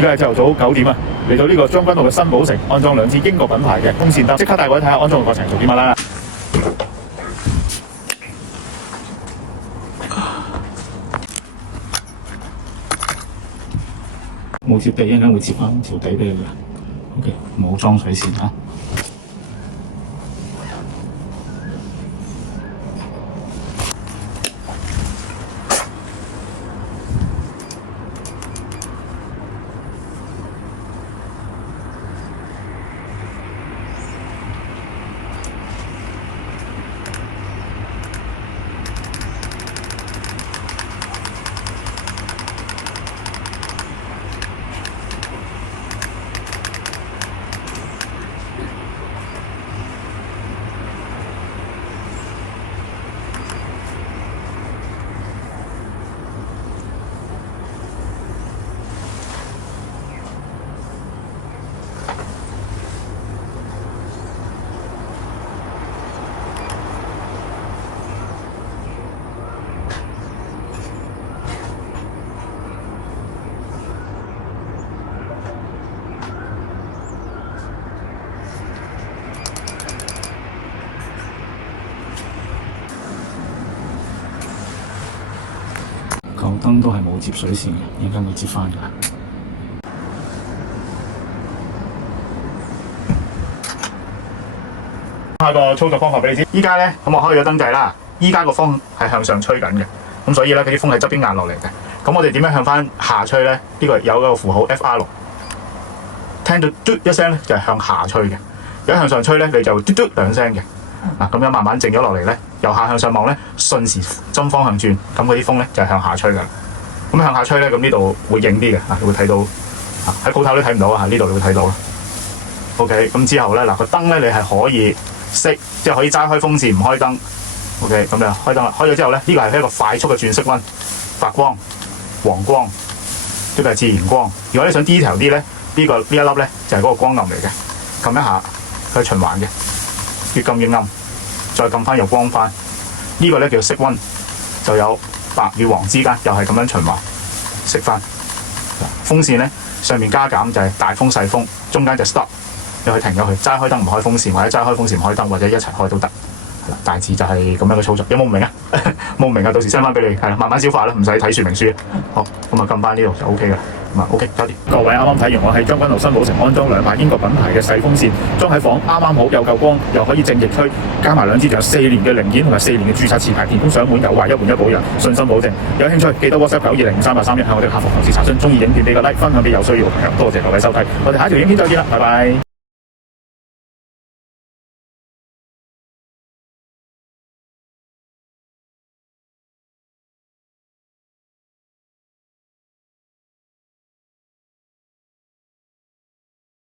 而家係朝頭早9點啊，嚟到呢個將軍澳嘅新寶城安裝2支英國品牌嘅風扇燈，即刻帶各位睇下安裝嘅過程做啲乜啦。冇貼地，一陣間會貼翻條底俾你嘅。OK， 冇裝水線啊。舊燈都係冇接水線嘅，而家會接翻㗎。下個操作方法俾你知。依家咧，咁我開咗燈掣啦。依家個風係向上吹緊嘅，咁所以咧，佢啲風喺側邊壓落嚟嘅。咁我哋點樣向翻下吹咧？呢個有個符號 FR6，聽到嘟一聲咧就係向下吹嘅。如果向上吹咧，你就嘟嘟2聲嘅。嗱，咁樣慢慢靜咗落嚟咧，由下向上望咧，順時針方向轉，咁嗰啲風咧就係向下吹㗎啦。咁向下吹咧，咁呢度會硬啲嘅，你會睇到喺鋪頭都睇唔到啊，呢度你會睇到啦。OK， 咁之後咧，嗱個燈咧你係可以熄，即係可以齋開風扇唔開燈。OK， 咁就開燈啦。開咗之後咧，呢個係一個快速嘅轉色溫，白光、黃光，呢個係自然光。如果你想 detail 啲咧，呢一粒咧就係嗰個光暗嚟嘅，撳一下佢係循環嘅。越撳越暗，再撳翻又光翻，呢個咧叫熄溫，就有白與黃之間又係咁樣循環熄翻。風扇咧上面加減就係大風細風，中間就 stop， 你可以停咗佢，齋開燈唔開風扇，或者齋開風扇唔開燈，或者一齊開都得。大致就係咁樣嘅操作，有冇唔明啊？冇唔明啊，到時 send 翻俾你，係啦，慢慢消化啦，唔使睇說明書。好，咁啊撳翻呢度就 OK 啦。咁啊 OK， 搞掂。各位啱啱睇完，我喺將軍澳新寶城安裝2把英國品牌嘅細風扇，裝喺房啱啱好，又夠光，又可以正逆吹，加埋2支，仲有4年嘅零件同埋4年嘅註冊持牌，填充上門有壞1換1保養，信心保證。有興趣記得 WhatsApp 9205331向我哋客服同事查詢。中意影片俾個 like， 分享俾有需要嘅朋友。多謝各位收睇，我哋下一條影片再見啦，拜拜。